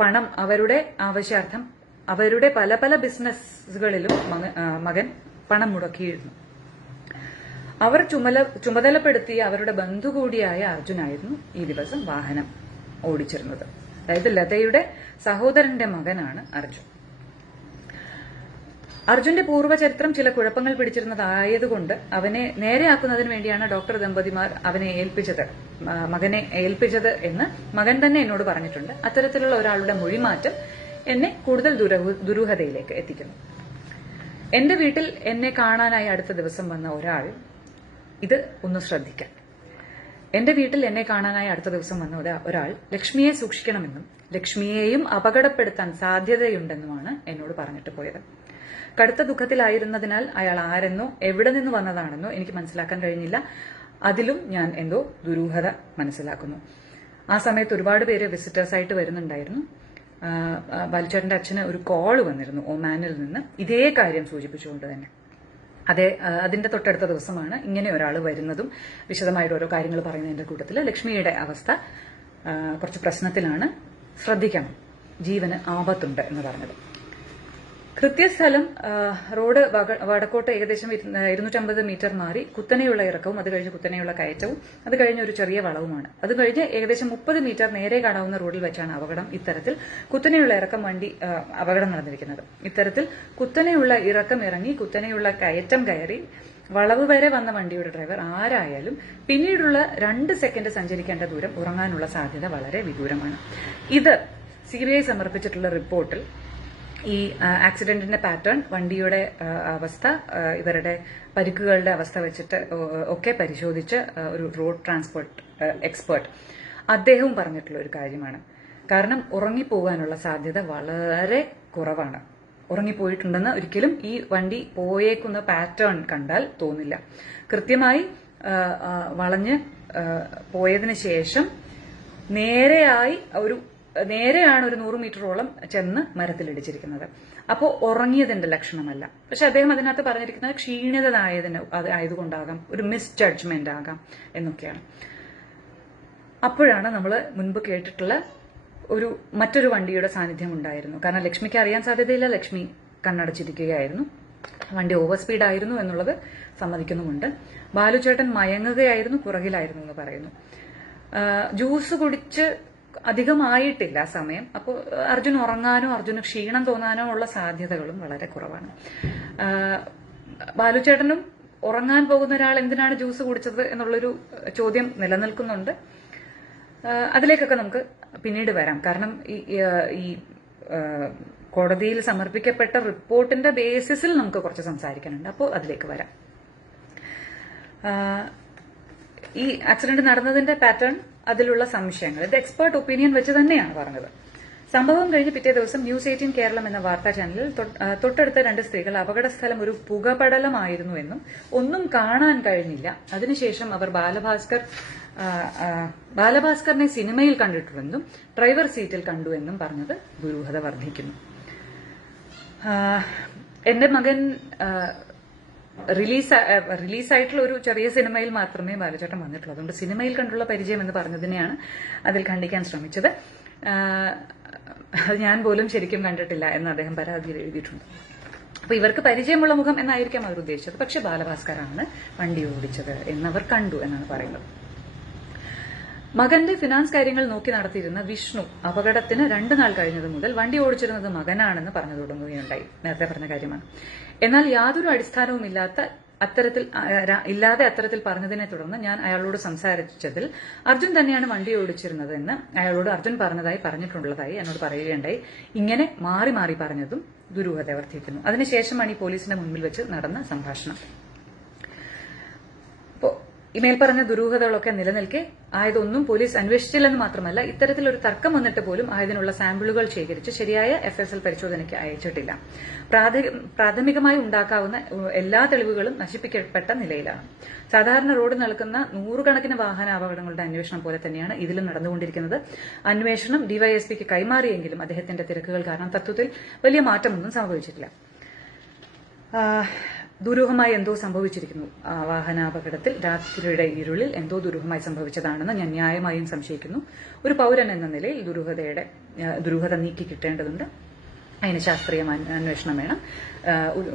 പണം അവരുടെ ആവശ്യാർത്ഥം അവരുടെ പല പല ബിസിനസ്സുകളിലും മകൻ പണം മുടക്കിയിരുന്നു. അവർ ചുമതലപ്പെടുത്തിയ അവരുടെ ബന്ധു കൂടിയായ അർജുനായിരുന്നു ഈ ദിവസം വാഹനം ഓടിച്ചിരുന്നത്. അതായത് ലതയുടെ സഹോദരന്റെ മകനാണ് അർജുൻ. അർജുന്റെ പൂർവ്വചരിത്രം ചില കുഴപ്പങ്ങൾ പിടിച്ചിരുന്നതായതുകൊണ്ട് അവനെ നേരെയാക്കുന്നതിന് വേണ്ടിയാണ് ഡോക്ടർ ദമ്പതിമാർ മകനെ ഏൽപ്പിച്ചത് എന്ന് മകൻ തന്നെ എന്നോട് പറഞ്ഞിട്ടുണ്ട്. അത്തരത്തിലുള്ള ഒരാളുടെ മൊഴിമാറ്റം എന്നെ കൂടുതൽ ദുരൂഹതയിലേക്ക് എത്തിക്കുന്നു. എന്റെ വീട്ടിൽ എന്നെ കാണാനായി അടുത്ത ദിവസം വന്ന ഒരാൾ, ഇത് ഒന്ന് ശ്രദ്ധിക്കാൻ, എന്റെ വീട്ടിൽ എന്നെ കാണാനായി അടുത്ത ദിവസം വന്ന ഒരാൾ ലക്ഷ്മിയെ സൂക്ഷിക്കണമെന്നും ലക്ഷ്മിയെയും അപകടപ്പെടുത്താൻ സാധ്യതയുണ്ടെന്നുമാണ് എന്നോട് പറഞ്ഞിട്ട് പോയത്. കടുത്ത ദുഃഖത്തിലായിരുന്നതിനാൽ അയാൾ ആരെന്നോ എവിടെ നിന്ന് വന്നതാണെന്നോ എനിക്ക് മനസ്സിലാക്കാൻ കഴിഞ്ഞില്ല. അതിലും ഞാൻ എന്തോ ദുരൂഹത മനസ്സിലാക്കുന്നു. ആ സമയത്ത് ഒരുപാട് പേര് വിസിറ്റേഴ്സായിട്ട് വരുന്നുണ്ടായിരുന്നു. ബാലുചേട്ടന്റെ അച്ഛന് ഒരു കോള് വന്നിരുന്നു ഒമാനിൽ നിന്ന്, ഇതേ കാര്യം സൂചിപ്പിച്ചുകൊണ്ട് തന്നെ. അതിന്റെ തൊട്ടടുത്ത ദിവസമാണ് ഇങ്ങനെ ഒരാൾ വരുന്നതും വിശദമായിട്ട് ഓരോ കാര്യങ്ങൾ പറയുന്നതിന്റെ കൂട്ടത്തിൽ ലക്ഷ്മിയുടെ അവസ്ഥ കുറച്ച് പ്രശ്നത്തിലാണ്, ശ്രദ്ധിക്കണം, ജീവന് ആപത്തുണ്ട് എന്ന് പറഞ്ഞത്. കൃത്യസ്ഥലം റോഡ് വടക്കോട്ട് ഏകദേശം 250 മീറ്റർ മാറി കുത്തനെയുള്ള ഇറക്കവും അത് കഴിഞ്ഞ് കുത്തനെയുള്ള കയറ്റവും അത് കഴിഞ്ഞ് ഒരു ചെറിയ വളവുമാണ്. അത് കഴിഞ്ഞ് ഏകദേശം 30 മീറ്റർ നേരെ കാണാവുന്ന റോഡിൽ വെച്ചാണ് അപകടം. ഇത്തരത്തിൽ കുത്തനെയുള്ള ഇറക്കം അപകടം നടന്നിരിക്കുന്നത്. ഇത്തരത്തിൽ കുത്തനെയുള്ള ഇറക്കം ഇറങ്ങി കുത്തനെയുള്ള കയറ്റം കയറി വളവ് വരെ വന്ന വണ്ടിയുടെ ഡ്രൈവർ ആരായാലും പിന്നീടുള്ള 2 സെക്കൻഡ് സഞ്ചരിക്കേണ്ട ദൂരം ഉറങ്ങാനുള്ള സാധ്യത വളരെ വിദൂരമാണ്. ഇത് CBI സമർപ്പിച്ചിട്ടുള്ള റിപ്പോർട്ടിൽ ഈ ആക്സിഡന്റിന്റെ പാറ്റേൺ, വണ്ടിയുടെ അവസ്ഥ, ഇവരുടെ പരിക്കുകളുടെ അവസ്ഥ വെച്ചിട്ട് ഒക്കെ പരിശോധിച്ച് ഒരു റോഡ് ട്രാൻസ്പോർട്ട് എക്സ്പേർട്ട് അദ്ദേഹവും പറഞ്ഞിട്ടുള്ള ഒരു കാര്യമാണ്. കാരണം ഉറങ്ങിപ്പോകാനുള്ള സാധ്യത വളരെ കുറവാണ്. ഉറങ്ങിപ്പോയിട്ടുണ്ടെന്ന് ഒരിക്കലും ഈ വണ്ടി പോയേക്കുന്ന പാറ്റേൺ കണ്ടാൽ തോന്നില്ല. കൃത്യമായി വളഞ്ഞ് പോയതിനു ശേഷം നേരെയാണ് ഒരു 100 മീറ്ററോളം ചെന്ന് മരത്തിലിടിച്ചിരിക്കുന്നത്. അപ്പോൾ ഉറങ്ങിയതിന്റെ ലക്ഷണമല്ല. പക്ഷെ അദ്ദേഹം അതിനകത്ത് പറഞ്ഞിരിക്കുന്നത് ക്ഷീണിത ആയതുകൊണ്ടാകാം, ഒരു മിസ് ജഡ്ജ്മെന്റ് ആകാം എന്നൊക്കെയാണ്. അപ്പോഴാണ് നമ്മൾ മുൻപ് കേട്ടിട്ടുള്ള മറ്റൊരു വണ്ടിയുടെ സാന്നിധ്യം ഉണ്ടായിരുന്നു. കാരണം ലക്ഷ്മിക്ക് അറിയാൻ സാധ്യതയില്ല, ലക്ഷ്മി കണ്ണടച്ചിരിക്കുകയായിരുന്നു, വണ്ടി ഓവർ സ്പീഡ് ആയിരുന്നു എന്നുള്ളത് സമ്മതിക്കുന്നുമുണ്ട്. ബാലുചേട്ടൻ മയങ്ങുകയായിരുന്നു, പുറകിലായിരുന്നു എന്ന് പറയുന്നു. ജ്യൂസ് കുടിച്ച് അധികമായിട്ടില്ല സമയം. അപ്പോൾ അർജുൻ ഉറങ്ങാനോ അർജുന് ക്ഷീണം തോന്നാനോ ഉള്ള സാധ്യതകളും വളരെ കുറവാണ്. ബാലുചേട്ടനും ഉറങ്ങാൻ പോകുന്ന ഒരാൾ എന്തിനാണ് ജ്യൂസ് കുടിച്ചത് എന്നുള്ളൊരു ചോദ്യം നിലനിൽക്കുന്നുണ്ട്. അതിലേക്കൊക്കെ നമുക്ക് പിന്നീട് വരാം. കാരണം ഈ കോടതിയിൽ സമർപ്പിക്കപ്പെട്ട റിപ്പോർട്ടിന്റെ ബേസിസിൽ നമുക്ക് കുറച്ച് സംസാരിക്കാനുണ്ട്. അപ്പോൾ അതിലേക്ക് വരാം. ഈ ആക്സിഡന്റ് നടന്നതിന്റെ പാറ്റേൺ, അതിലുള്ള സംശയങ്ങൾ, ഇത് എക്സ്പേർട്ട് ഒപ്പീനിയൻ വെച്ച് തന്നെയാണ് പറഞ്ഞത്. സംഭവം കഴിഞ്ഞ് പിറ്റേ ദിവസം ന്യൂസ് 18 കേരളം എന്ന വാർത്താ ചാനലിൽ തൊട്ടടുത്ത 2 സ്ത്രീകൾ അപകടസ്ഥലം ഒരു പുകപടലമായിരുന്നു എന്നും ഒന്നും കാണാൻ കഴിഞ്ഞില്ല, അതിനുശേഷം അവർ ബാലഭാസ്കറിനെ സിനിമയിൽ കണ്ടിട്ടുണ്ടെന്നും ഡ്രൈവർ സീറ്റിൽ കണ്ടു എന്നും പറഞ്ഞത് ദുരൂഹത വർദ്ധിക്കുന്നു. എന്റെ മകൻ റിലീസായിട്ടുള്ള ഒരു ചെറിയ സിനിമയിൽ മാത്രമേ ബാലുചേട്ടൻ വന്നിട്ടുള്ളൂ. അതുകൊണ്ട് സിനിമയിൽ കണ്ടുള്ള പരിചയം എന്ന് പറഞ്ഞതിനെയാണ് അതിൽ ഖണ്ഡിക്കാൻ ശ്രമിച്ചത്. അത് ഞാൻ പോലും ശരിക്കും കണ്ടിട്ടില്ല എന്ന് അദ്ദേഹം പരാതിയിൽ എഴുതിയിട്ടുണ്ട്. അപ്പൊ ഇവർക്ക് പരിചയമുള്ള മുഖം എന്നായിരിക്കാം അവർ ഉദ്ദേശിച്ചത്. പക്ഷെ ബാലഭാസ്കറാണ് വണ്ടി ഓടിച്ചത് എന്നവർ കണ്ടു എന്നാണ് പറയുന്നത്. മകന്റെ ഫിനാൻസ് കാര്യങ്ങൾ നോക്കി നടത്തിയിരുന്ന വിഷ്ണു അപകടത്തിന് 2 നാൾ കഴിഞ്ഞത് മുതൽ വണ്ടി ഓടിച്ചിരുന്നത് മകനാണെന്ന് പറഞ്ഞു തുടങ്ങുകയുണ്ടായി. നേരത്തെ പറഞ്ഞ കാര്യമാണ്. എന്നാൽ യാതൊരു അടിസ്ഥാനവും ഇല്ലാതെ അത്തരത്തിൽ പറഞ്ഞതിനെ തുടർന്ന് ഞാൻ അയാളോട് സംസാരിച്ചതിൽ അർജുൻ തന്നെയാണ് വണ്ടി ഓടിച്ചിരുന്നതെന്ന് അയാളോട് അർജുൻ പറഞ്ഞിട്ടുള്ളതായി എന്നോട് പറയുകയുണ്ടായി. ഇങ്ങനെ മാറി മാറി പറഞ്ഞതും ദുരൂഹത വർദ്ധിക്കുന്നു. അതിനുശേഷമാണ് ഈ പോലീസിന്റെ മുൻപിൽ വെച്ച് നടന്ന സംഭാഷണം. ഈ മേൽപ്പറഞ്ഞ ദുരൂഹതകളൊക്കെ നിലനിൽക്കെ ആയതൊന്നും പോലീസ് അന്വേഷിച്ചില്ലെന്ന് മാത്രമല്ല, ഇത്തരത്തിലൊരു തർക്കം വന്നിട്ട് പോലും ആയതിനുള്ള സാമ്പിളുകൾ ശേഖരിച്ച് ശരിയായ FSL പരിശോധനയ്ക്ക് അയച്ചിട്ടില്ല. പ്രാഥമികമായി ഉണ്ടാക്കാവുന്ന എല്ലാ തെളിവുകളും നശിപ്പിക്കപ്പെട്ട നിലയിലാണ്. സാധാരണ റോഡ് നടക്കുന്ന നൂറുകണക്കിന് വാഹന അപകടങ്ങളുടെ അന്വേഷണം പോലെ തന്നെയാണ് ഇതിലും നടന്നുകൊണ്ടിരിക്കുന്നത്. അന്വേഷണം ഡിവൈഎസ്പിക്ക് കൈമാറിയെങ്കിലും അദ്ദേഹത്തിന്റെ തിരക്കുകൾ കാരണം തത്വത്തിൽ വലിയ മാറ്റമൊന്നും സംഭവിച്ചിട്ടില്ല. ദുരൂഹമായി എന്തോ സംഭവിച്ചിരിക്കുന്നു. വാഹനാപകടത്തിൽ രാത്രിയുടെ ഇരുളിൽ എന്തോ ദുരൂഹമായി സംഭവിച്ചതാണെന്ന് ഞാൻ ന്യായമായും സംശയിക്കുന്നു. ഒരു പൌരൻ എന്ന നിലയിൽ ദുരൂഹത നീക്കി കിട്ടേണ്ടതുണ്ട്. അതിന് ശാസ്ത്രീയ അന്വേഷണം വേണം,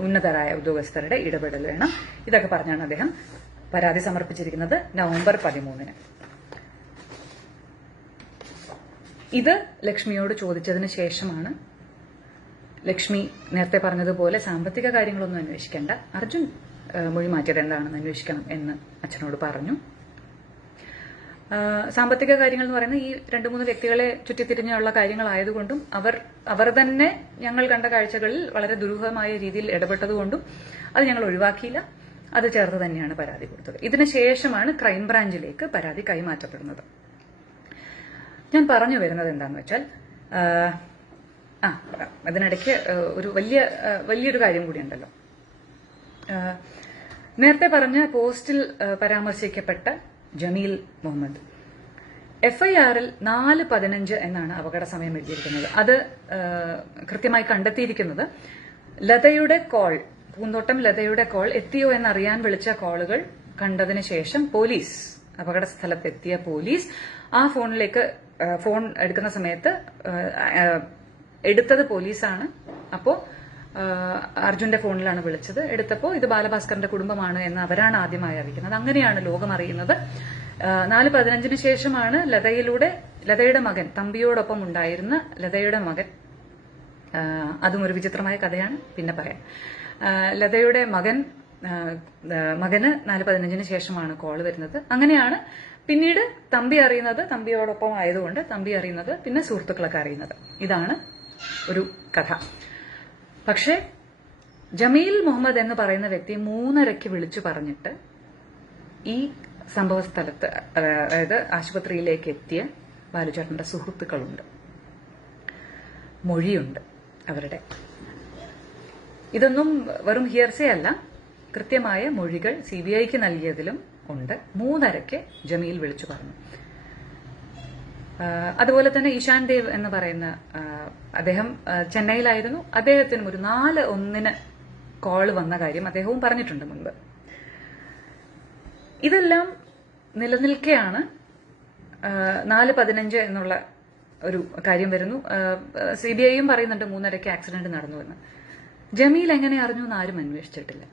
ഉന്നതരായ ഉദ്യോഗസ്ഥരുടെ ഇടപെടൽ വേണം. ഇതൊക്കെ പറഞ്ഞാണ് അദ്ദേഹം പരാതി സമർപ്പിച്ചിരിക്കുന്നത് നവംബർ 13-ന്. ഇത് ലക്ഷ്മിയോട് ചോദിച്ചതിന് ശേഷമാണ് ലക്ഷ്മി നേരത്തെ പറഞ്ഞതുപോലെ സാമ്പത്തിക കാര്യങ്ങളൊന്നും അന്വേഷിക്കേണ്ട, അർജുൻ മൊഴി മാറ്റിയത് എന്താണെന്ന് അന്വേഷിക്കണം എന്ന് അച്ഛനോട് പറഞ്ഞു. സാമ്പത്തിക കാര്യങ്ങൾ എന്ന് പറയുന്നത് ഈ 2-3 വ്യക്തികളെ ചുറ്റിത്തിരിഞ്ഞുള്ള കാര്യങ്ങളായതുകൊണ്ടും അവർ തന്നെ ഞങ്ങൾ കണ്ട കാഴ്ചകളിൽ വളരെ ദുരൂഹമായ രീതിയിൽ ഇടപെട്ടതുകൊണ്ടും അത് ഞങ്ങൾ ഒഴിവാക്കിയില്ല. അത് ചേർത്ത് തന്നെയാണ് പരാതി കൊടുത്തത്. ഇതിനുശേഷമാണ് ക്രൈംബ്രാഞ്ചിലേക്ക് പരാതി കൈമാറ്റപ്പെടുന്നത്. ഞാൻ പറഞ്ഞു വരുന്നത് എന്താണെന്ന് വെച്ചാൽ, അതിനിടയ്ക്ക് ഒരു വലിയൊരു കാര്യം കൂടിയുണ്ടല്ലോ. നേരത്തെ പറഞ്ഞ പോസ്റ്റിൽ പരാമർശിക്കപ്പെട്ട ജമീൽ മുഹമ്മദ് FIR-ൽ 4:15 എന്നാണ് അപകട സമയം എഴുതിയിരിക്കുന്നത്. അത് കൃത്യമായി കണ്ടെത്തിയിരിക്കുന്നത് ലതയുടെ കോൾ, പൂന്തോട്ടം ലതയുടെ കോൾ എത്തിയോ എന്നറിയാൻ വിളിച്ച കോളുകൾ കണ്ടതിന് ശേഷം പോലീസ്, അപകട സ്ഥലത്തെത്തിയ പോലീസ് ആ ഫോൺ എടുക്കുന്ന സമയത്ത് എടുത്തത് പോലീസാണ്. അപ്പോ അർജുന്റെ ഫോണിലാണ് വിളിച്ചത്. എടുത്തപ്പോൾ ഇത് ബാലഭാസ്കറിന്റെ കുടുംബമാണ് എന്ന് അവരാണ് ആദ്യമായി അറിയിക്കുന്നത്. അങ്ങനെയാണ് ലോകം അറിയുന്നത്. 4:15 ശേഷമാണ് ലതയുടെ മകൻ, തമ്പിയോടൊപ്പം ഉണ്ടായിരുന്ന ലതയുടെ മകൻ, അതും ഒരു വിചിത്രമായ കഥയാണ്, പിന്നെ പറയാം. ലതയുടെ മകന് 4:15 ശേഷമാണ് കോൾ വരുന്നത്. അങ്ങനെയാണ് പിന്നീട് തമ്പി അറിയുന്നത്, തമ്പിയോടൊപ്പം ആയതുകൊണ്ട് തമ്പി അറിയുന്നത്, പിന്നെ സുഹൃത്തുക്കളൊക്കെ അറിയുന്നത്. ഇതാണ് ഒരു കഥ. പക്ഷേ ജമീൽ മുഹമ്മദ് എന്ന് പറയുന്ന വ്യക്തി 3:30 വിളിച്ചു പറഞ്ഞിട്ട് ഈ സംഭവ സ്ഥലത്ത്, അതായത് ആശുപത്രിയിലേക്ക് എത്തിയ ബാലുചേട്ടന്റെ സുഹൃത്തുക്കളുണ്ട്, മൊഴിയുണ്ട് അവരുടെ. ഇതൊന്നും വെറും ഹിയർസേ അല്ല, കൃത്യമായ മൊഴികൾ CBIക്ക് നൽകിയതിലും ഉണ്ട്. 3:30 ജമീൽ വിളിച്ചു പറഞ്ഞു. അതുപോലെ തന്നെ ഇഷാൻ ദേവ് എന്ന് പറയുന്ന അദ്ദേഹം ചെന്നൈയിലായിരുന്നു. അദ്ദേഹത്തിനും ഒരു 4:01 കോള് വന്ന കാര്യം അദ്ദേഹവും പറഞ്ഞിട്ടുണ്ട് മുൻപ്. ഇതെല്ലാം നിലനിൽക്കെയാണ് 4:15 എന്നുള്ള ഒരു കാര്യം വരുന്നു. CBIയും പറയുന്നുണ്ട് 3:30 ആക്സിഡന്റ് നടന്നുവെന്ന്. ജമീൽ എങ്ങനെ അറിഞ്ഞു എന്ന് ആരും അന്വേഷിച്ചിട്ടില്ല.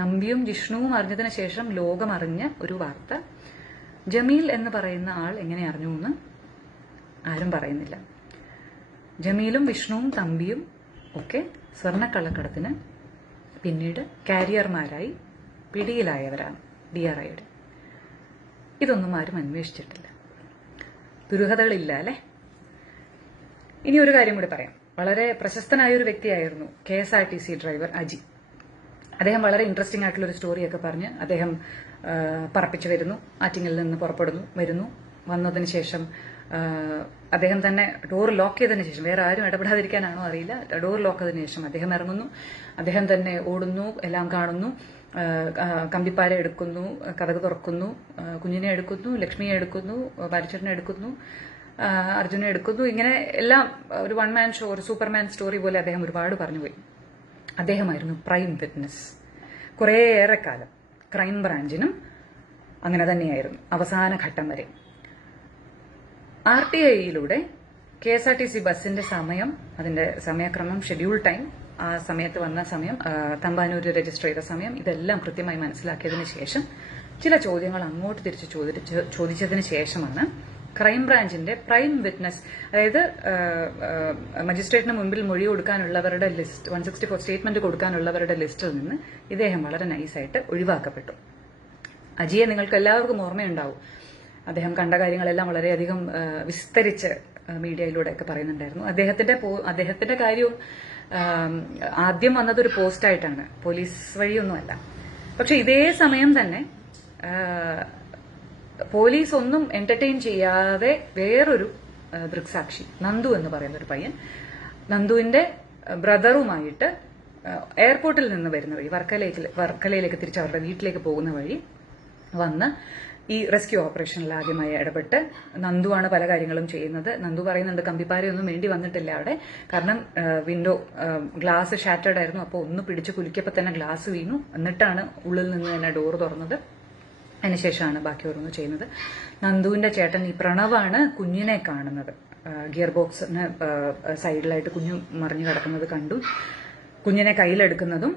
തമ്പിയും ജിഷ്ണുവും അറിഞ്ഞതിന് ശേഷം ലോകം അറിഞ്ഞ ഒരു വാർത്ത. ജമീൽ എന്ന് പറയുന്ന ആൾ എങ്ങനെ അറിഞ്ഞു എന്ന് ആരും പറയുന്നില്ല. ജമീലും വിഷ്ണുവും തമ്പിയും ഒക്കെ സ്വർണ്ണക്കള്ളക്കടത്തിന് പിന്നീട് കാരിയർമാരായി പിടിയിലായവരാണ് DRIയുടെ. ഇതൊന്നും ആരും അന്വേഷിച്ചിട്ടില്ല. ദുരൂഹതകളില്ല അല്ലെ? ഇനി ഒരു കാര്യം കൂടി പറയാം. വളരെ പ്രശസ്തനായ ഒരു വ്യക്തിയായിരുന്നു KSRTC ഡ്രൈവർ അജി. അദ്ദേഹം വളരെ ഇൻട്രസ്റ്റിംഗ് ആയിട്ടുള്ള ഒരു സ്റ്റോറിയൊക്കെ പറഞ്ഞ് അദ്ദേഹം പറപ്പിച്ചു വരുന്നു. ആറ്റിങ്ങിൽ നിന്ന് വരുന്നു. വന്നതിന് ശേഷം അദ്ദേഹം തന്നെ ഡോർ ലോക്ക് ചെയ്തതിനു ശേഷം, വേറെ ആരും ഇടപെടാതിരിക്കാനാണോ അറിയില്ല, ഡോർ ലോക്ക് ചെയ്തതിനു ശേഷം അദ്ദേഹം ഇറങ്ങുന്നു. അദ്ദേഹം തന്നെ ഓടുന്നു, എല്ലാം കാണുന്നു, കമ്പിപ്പാര എടുക്കുന്നു, കതക് തുറക്കുന്നു, കുഞ്ഞിനെ എടുക്കുന്നു, ലക്ഷ്മിയെ എടുക്കുന്നു, ബാലുചേട്ടനെ എടുക്കുന്നു, അർജുനെ എടുക്കുന്നു. ഇങ്ങനെ എല്ലാം ഒരു വൺ മാൻ ഷോ, ഒരു സൂപ്പർമാൻ സ്റ്റോറി പോലെ അദ്ദേഹം ഒരുപാട് പറഞ്ഞുപോയി. അദ്ദേഹമായിരുന്നു പ്രൈം വിറ്റ്നസ്. കുറേയേറെ കാലം ക്രൈംബ്രാഞ്ചിനും അങ്ങനെ തന്നെയായിരുന്നു, അവസാന ഘട്ടം വരെ. RTIയിലൂടെ KSRTC ബസിന്റെ സമയം, അതിന്റെ സമയക്രമം, ഷെഡ്യൂൾ ടൈം, ആ സമയത്ത് വന്ന സമയം, തമ്പാനൂര് രജിസ്റ്റർ ചെയ്ത സമയം, ഇതെല്ലാം കൃത്യമായി മനസ്സിലാക്കിയതിനു ശേഷം ചില ചോദ്യങ്ങൾ അങ്ങോട്ട് തിരിച്ച് ചോദിച്ചതിന് ശേഷമാണ് ക്രൈംബ്രാഞ്ചിന്റെ പ്രൈം വിറ്റ്നസ്, അതായത് മജിസ്ട്രേറ്റിന് മുൻപിൽ മൊഴി കൊടുക്കാനുള്ളവരുടെ ലിസ്റ്റ്, 164 സ്റ്റേറ്റ്മെന്റ് കൊടുക്കാനുള്ളവരുടെ ലിസ്റ്റിൽ നിന്ന് ഇദ്ദേഹം വളരെ നൈസായിട്ട് ഒഴിവാക്കപ്പെട്ടു. അജിയെ നിങ്ങൾക്ക് എല്ലാവർക്കും ഓർമ്മയുണ്ടാവും. അദ്ദേഹം കണ്ട കാര്യങ്ങളെല്ലാം വളരെയധികം വിസ്തരിച്ച് മീഡിയയിലൂടെയൊക്കെ പറയുന്നുണ്ടായിരുന്നു. അദ്ദേഹത്തിന്റെ കാര്യവും ആദ്യം വന്നതൊരു പോസ്റ്റായിട്ടാണ്, പോലീസ് വഴിയൊന്നുമല്ല. പക്ഷെ ഇതേ സമയം തന്നെ പോലീസ് ഒന്നും എന്റർടൈൻ ചെയ്യാതെ വേറൊരു ദൃക്സാക്ഷി നന്ദു എന്ന് പറയുന്ന ഒരു പയ്യൻ നന്ദുവിന്റെ ബ്രദറുമായിട്ട് എയർപോർട്ടിൽ നിന്ന് വരുന്ന വഴി വർക്കലയിലേക്ക് തിരിച്ച് അവരുടെ വീട്ടിലേക്ക് പോകുന്ന വഴി വന്ന് ഈ റെസ്ക്യൂ ഓപ്പറേഷനിൽ ആദ്യമായി ഇടപെട്ട് നന്ദുവാണ് പല കാര്യങ്ങളും ചെയ്യുന്നത്. നന്ദു പറയുന്നുണ്ട് കമ്പിപ്പാരയൊന്നും വേണ്ടി വന്നിട്ടില്ല അവിടെ, കാരണം വിൻഡോ ഗ്ലാസ് ഷാറ്റേഡ് ആയിരുന്നു. അപ്പോൾ ഒന്ന് പിടിച്ച് കുലുക്കിയപ്പോൾ തന്നെ ഗ്ലാസ് വീണു. എന്നിട്ടാണ് ഉള്ളിൽ നിന്ന് തന്നെ ഡോർ തുറന്നത്. അതിനുശേഷമാണ് ബാക്കി ഓരോന്ന് ചെയ്യുന്നത്. നന്ദുവിന്റെ ചേട്ടൻ ഈ പ്രണവാണ് കുഞ്ഞിനെ കാണുന്നത്. ഗിയർ ബോക്സിന് സൈഡിലായിട്ട് കുഞ്ഞു മറിഞ്ഞു കിടക്കുന്നത് കണ്ടു. കുഞ്ഞിനെ കയ്യിലെടുക്കുന്നതും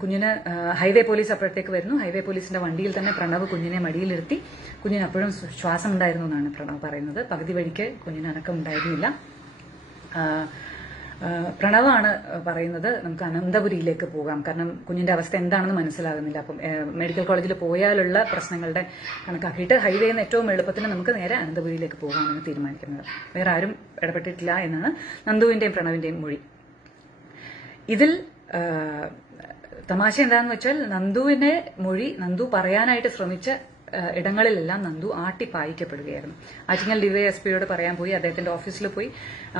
കുഞ്ഞിന് ഹൈവേ പോലീസ് അപ്പോഴത്തേക്ക് വരുന്നു. ഹൈവേ പോലീസിന്റെ വണ്ടിയിൽ തന്നെ പ്രണവ് കുഞ്ഞിനെ മടിയിലിരുത്തി. കുഞ്ഞിന് അപ്പോഴും ശ്വാസം ഉണ്ടായിരുന്നു എന്നാണ് പ്രണവ് പറയുന്നത്. പകുതി വഴിക്ക് കുഞ്ഞിന് അനക്കം ഉണ്ടായിരുന്നില്ല. പ്രണവാണ് പറയുന്നത് നമുക്ക് അനന്തപുരിയിലേക്ക് പോകാം, കാരണം കുഞ്ഞിന്റെ അവസ്ഥ എന്താണെന്ന് മനസ്സിലാകുന്നില്ല. അപ്പം മെഡിക്കൽ കോളേജിൽ പോയാലുള്ള പ്രശ്നങ്ങളുടെ കണക്കാക്കിയിട്ട് ഹൈവേയിൽ നിന്ന് ഏറ്റവും എളുപ്പത്തിന് നമുക്ക് നേരെ അനന്തപുരിയിലേക്ക് പോകാമെന്ന് തീരുമാനിക്കുന്നത്. വേറെ ആരും ഇടപെട്ടിട്ടില്ല എന്നാണ് നന്ദുവിന്റെയും പ്രണവിന്റെയും മൊഴി. ഇതിൽ തമാശ എന്താണെന്ന് വെച്ചാൽ നന്ദുവിന്റെ മൊഴി നന്ദു പറയാനായിട്ട് ശ്രമിച്ച ഇടങ്ങളിലെല്ലാം നന്ദു ആട്ടിപ്പായിക്കപ്പെടുകയായിരുന്നു. ആറ്റിങ്ങൽ ഡിവൈഎസ്പിയോട് പറയാൻ പോയി, അദ്ദേഹത്തിന്റെ ഓഫീസിൽ പോയി.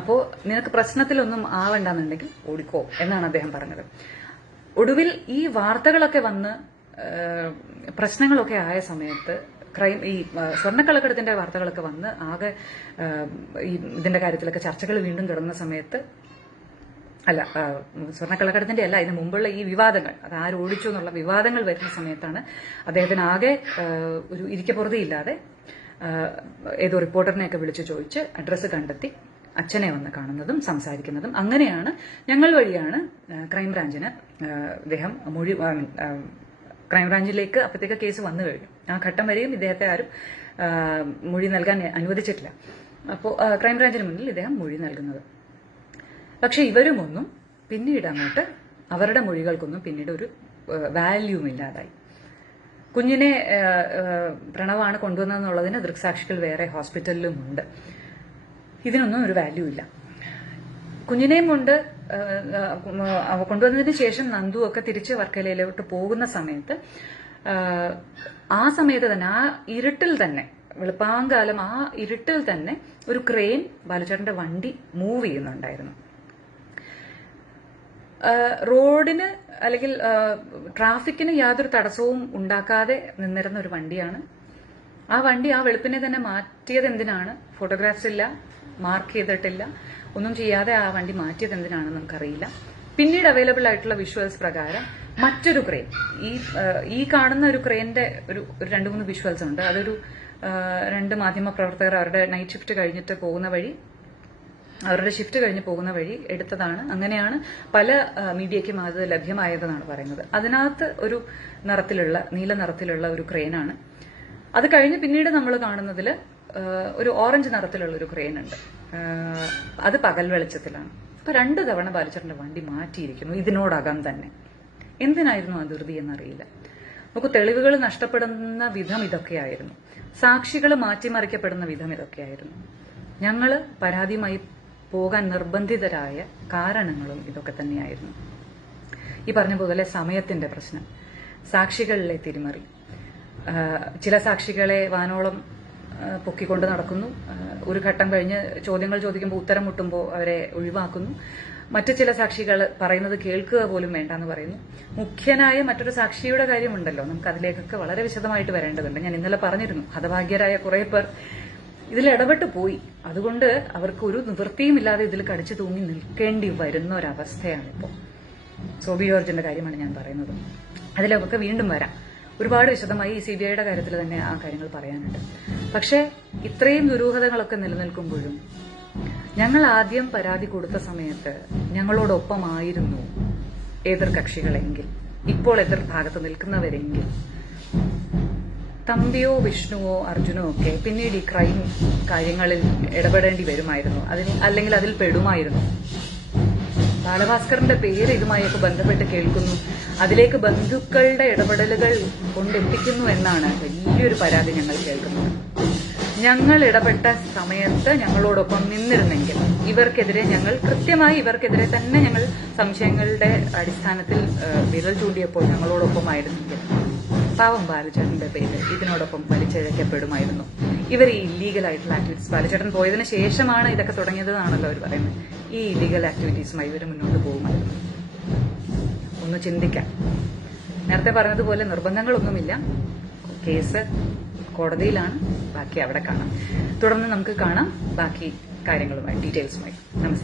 അപ്പോൾ നിനക്ക് പ്രശ്നത്തിലൊന്നും ആവണ്ടെന്നുണ്ടെങ്കിൽ ഓടിക്കോ എന്നാണ് അദ്ദേഹം പറഞ്ഞത്. ഒടുവിൽ ഈ വാർത്തകളൊക്കെ വന്ന് പ്രശ്നങ്ങളൊക്കെ ആയ സമയത്ത് ഈ സ്വർണ്ണക്കള്ളക്കടത്തിന്റെ വാർത്തകളൊക്കെ വന്ന് ആകെ ഇതിന്റെ കാര്യത്തിലൊക്കെ ചർച്ചകൾ വീണ്ടും തുടങ്ങുന്ന സമയത്ത് സ്വർണ്ണക്കള്ളക്കടത്തിന്റെ അല്ല, ഇതിന് മുമ്പുള്ള ഈ വിവാദങ്ങൾ, അത് ആരോടിച്ചു എന്നുള്ള വിവാദങ്ങൾ വരുന്ന സമയത്താണ് അദ്ദേഹത്തിന് ആകെ ഒരു ഇരിക്കപ്പുറതിയില്ലാതെ ഏതോ റിപ്പോർട്ടറിനെയൊക്കെ വിളിച്ചു ചോദിച്ച് അഡ്രസ്സ് കണ്ടെത്തി അച്ഛനെ വന്ന് കാണുന്നതും സംസാരിക്കുന്നതും. അങ്ങനെയാണ് ഞങ്ങൾ വഴിയാണ് ക്രൈംബ്രാഞ്ചിന് ഇദ്ദേഹം ക്രൈംബ്രാഞ്ചിലേക്ക് അപ്പോഴത്തേക്ക് കേസ് വന്നു കഴിഞ്ഞു. ആ ഘട്ടം വരെയും ഇദ്ദേഹത്തെ ആരും മൊഴി നൽകാൻ അനുവദിച്ചിട്ടില്ല. അപ്പോൾ ക്രൈംബ്രാഞ്ചിന് മുന്നിൽ ഇദ്ദേഹം മൊഴി നൽകുന്നത്. പക്ഷെ ഇവരുമൊന്നും പിന്നീട് അങ്ങോട്ട് അവരുടെ മൊഴികൾക്കൊന്നും പിന്നീട് ഒരു വാല്യൂം ഇല്ലാതായി. കുഞ്ഞിനെ പ്രണവാണ് കൊണ്ടുവന്നതെന്നുള്ളതിന് ദൃക്സാക്ഷികൾ വേറെ ഹോസ്പിറ്റലിലും ഉണ്ട്. ഇതിനൊന്നും ഒരു വാല്യൂ ഇല്ല. കുഞ്ഞിനെയും കൊണ്ട് കൊണ്ടുവന്നതിന് ശേഷം നന്ദു ഒക്കെ തിരിച്ച് വർക്കലയിലോട്ട് പോകുന്ന സമയത്ത് ആ സമയത്ത് തന്നെ ആ ഇരുട്ടിൽ തന്നെ വെളുപ്പാങ്കാലം ആ ഇരുട്ടിൽ തന്നെ ഒരു ക്രെയിൻ ബാലുചേട്ടന്റെ വണ്ടി മൂവ് ചെയ്യുന്നുണ്ടായിരുന്നു. റോഡിന് അല്ലെങ്കിൽ ട്രാഫിക്കിന് യാതൊരു തടസ്സവും ഉണ്ടാക്കാതെ നിന്നിരുന്ന ഒരു വണ്ടിയാണ്. ആ വണ്ടി ആ വെളുപ്പിനെ തന്നെ മാറ്റിയത് എന്തിനാണ്? ഫോട്ടോഗ്രാഫ്സ് ഇല്ല, മാർക്ക് ചെയ്തിട്ടില്ല, ഒന്നും ചെയ്യാതെ ആ വണ്ടി മാറ്റിയത് എന്തിനാണെന്ന് നമുക്കറിയില്ല. പിന്നീട് അവൈലബിൾ ആയിട്ടുള്ള വിഷ്വൽസ് പ്രകാരം മറ്റൊരു ക്രെയിൻ, ഈ കാണുന്ന ഒരു ക്രെയിനിന്റെ ഒരു 2-3 വിഷ്വൽസ് ഉണ്ട്. അതൊരു 2 മാധ്യമ പ്രവർത്തകർ അവരുടെ നൈറ്റ് ഷിഫ്റ്റ് കഴിഞ്ഞിട്ട് പോകുന്ന വഴി എടുത്തതാണ്. അങ്ങനെയാണ് പല മീഡിയയ്ക്കും അത് ലഭ്യമായതെന്നാണ് പറയുന്നത്. അതിനകത്ത് ഒരു നീല നിറത്തിലുള്ള ഒരു ക്രെയിനാണ്. അത് കഴിഞ്ഞ് പിന്നീട് നമ്മൾ കാണുന്നതിൽ ഒരു ഓറഞ്ച് നിറത്തിലുള്ള ഒരു ക്രെയിൻ ഉണ്ട്. അത് പകൽ വെളിച്ചത്തിലാണ്. അപ്പൊ 2 തവണ ബാലുചേട്ടന്റെ വണ്ടി മാറ്റിയിരിക്കുന്നു ഇതിനോടകം തന്നെ. എന്തിനായിരുന്നു ആ ധൃതി എന്നറിയില്ല. നമുക്ക് തെളിവുകൾ നഷ്ടപ്പെടുന്ന വിധം ഇതൊക്കെയായിരുന്നു. സാക്ഷികൾ മാറ്റിമറിക്കപ്പെടുന്ന വിധം ഇതൊക്കെയായിരുന്നു. ഞങ്ങള് പരാതിയുമായി പോകാൻ നിർബന്ധിതരായ കാരണങ്ങളും ഇതൊക്കെ തന്നെയായിരുന്നു. ഈ പറഞ്ഞ പോലെ സമയത്തിന്റെ പ്രശ്നം, സാക്ഷികളിലെ തിരിമറി, ചില സാക്ഷികളെ വാനോളം പൊക്കിക്കൊണ്ട് നടക്കുന്നു. ഒരു ഘട്ടം കഴിഞ്ഞ് ചോദ്യങ്ങൾ ചോദിക്കുമ്പോൾ ഉത്തരം മുട്ടുമ്പോൾ അവരെ ഒഴിവാക്കുന്നു. മറ്റു ചില സാക്ഷികൾ പറയുന്നത് കേൾക്കുക പോലും വേണ്ടെന്ന് പറയുന്നു. മുഖ്യനായ മറ്റൊരു സാക്ഷിയുടെ കാര്യമുണ്ടല്ലോ, നമുക്ക് അതിലേക്കൊക്കെ വളരെ വിശദമായിട്ട് വരേണ്ടതുണ്ട്. ഞാൻ ഇന്നലെ പറഞ്ഞിരുന്നു, ഹതഭാഗ്യരായ കുറെ പേർ ഇതിൽ ഇടപെട്ട് പോയി. അതുകൊണ്ട് അവർക്ക് ഒരു നിവൃത്തിയും ഇല്ലാതെ ഇതിൽ കടിച്ചു തൂങ്ങി നിൽക്കേണ്ടി വരുന്ന ഒരവസ്ഥയാണ് ഇപ്പോൾ. സോബി ജോർജിന്റെ കാര്യമാണ് ഞാൻ പറയുന്നത്. അതിലൊക്കെ വീണ്ടും വരാം. ഒരുപാട് വിശദമായി ഈ CBIയുടെ കാര്യത്തിൽ തന്നെ ആ കാര്യങ്ങൾ പറയാനുണ്ട്. പക്ഷേ ഇത്രയും ദുരൂഹതകളൊക്കെ നിലനിൽക്കുമ്പോഴും ഞങ്ങൾ ആദ്യം പരാതി കൊടുത്ത സമയത്ത് ഞങ്ങളോടൊപ്പമായിരുന്നു എതിർ കക്ഷികളെങ്കിൽ, ഇപ്പോൾ എതിർ ഭാഗത്ത് നിൽക്കുന്നവരെങ്കിൽ, തമ്പിയോ വിഷ്ണുവോ അർജുനോ ഒക്കെ പിന്നീട് ഈ ക്രൈം കാര്യങ്ങളിൽ ഇടപെടേണ്ടി വരുമായിരുന്നു, അല്ലെങ്കിൽ അതിൽ പെടുമായിരുന്നു. ബാലഭാസ്കറിന്റെ പേര് ഇതുമായൊക്കെ ബന്ധപ്പെട്ട് കേൾക്കുന്നു, അതിലേക്ക് ബന്ധുക്കളുടെ ഇടപെടലുകൾ കൊണ്ടെത്തിക്കുന്നു എന്നാണ് വലിയൊരു പരാതി ഞങ്ങൾ കേൾക്കുന്നത്. ഞങ്ങൾ ഇടപെട്ട സമയത്ത് ഞങ്ങളോടൊപ്പം നിന്നിരുന്നെങ്കിൽ ഇവർക്കെതിരെ തന്നെ ഞങ്ങൾ സംശയങ്ങളുടെ അടിസ്ഥാനത്തിൽ വിരൽ ചൂണ്ടിയപ്പോൾ ഞങ്ങളോടൊപ്പമായിരുന്നെങ്കിൽ പാവം ബാലുചേട്ടന്റെ പേര് ഇതിനോടൊപ്പം വലിച്ചിഴക്കപ്പെടുമായിരുന്നു. ഇവർ ഈ ഇല്ലീഗൽ ആയിട്ടുള്ള ആക്ടിവിറ്റീസ്, ബാലുചേട്ടൻ പോയതിനു ശേഷമാണ് ഇതൊക്കെ തുടങ്ങിയതെന്നാണല്ലോ അവർ പറയുന്നത്. ഈ ഇല്ലീഗൽ ആക്ടിവിറ്റീസുമായി ഇവർ മുന്നോട്ട് പോകുമായിരുന്നു. ഒന്ന് ചിന്തിക്കാം. നേരത്തെ പറഞ്ഞതുപോലെ നിർബന്ധങ്ങളൊന്നുമില്ല. കേസ് കോടതിയിലാണ്, ബാക്കി അവിടെ കാണാം. തുടർന്ന് നമുക്ക് കാണാം ബാക്കി കാര്യങ്ങളുമായി, ഡീറ്റെയിൽസുമായി. നമസ്കാരം.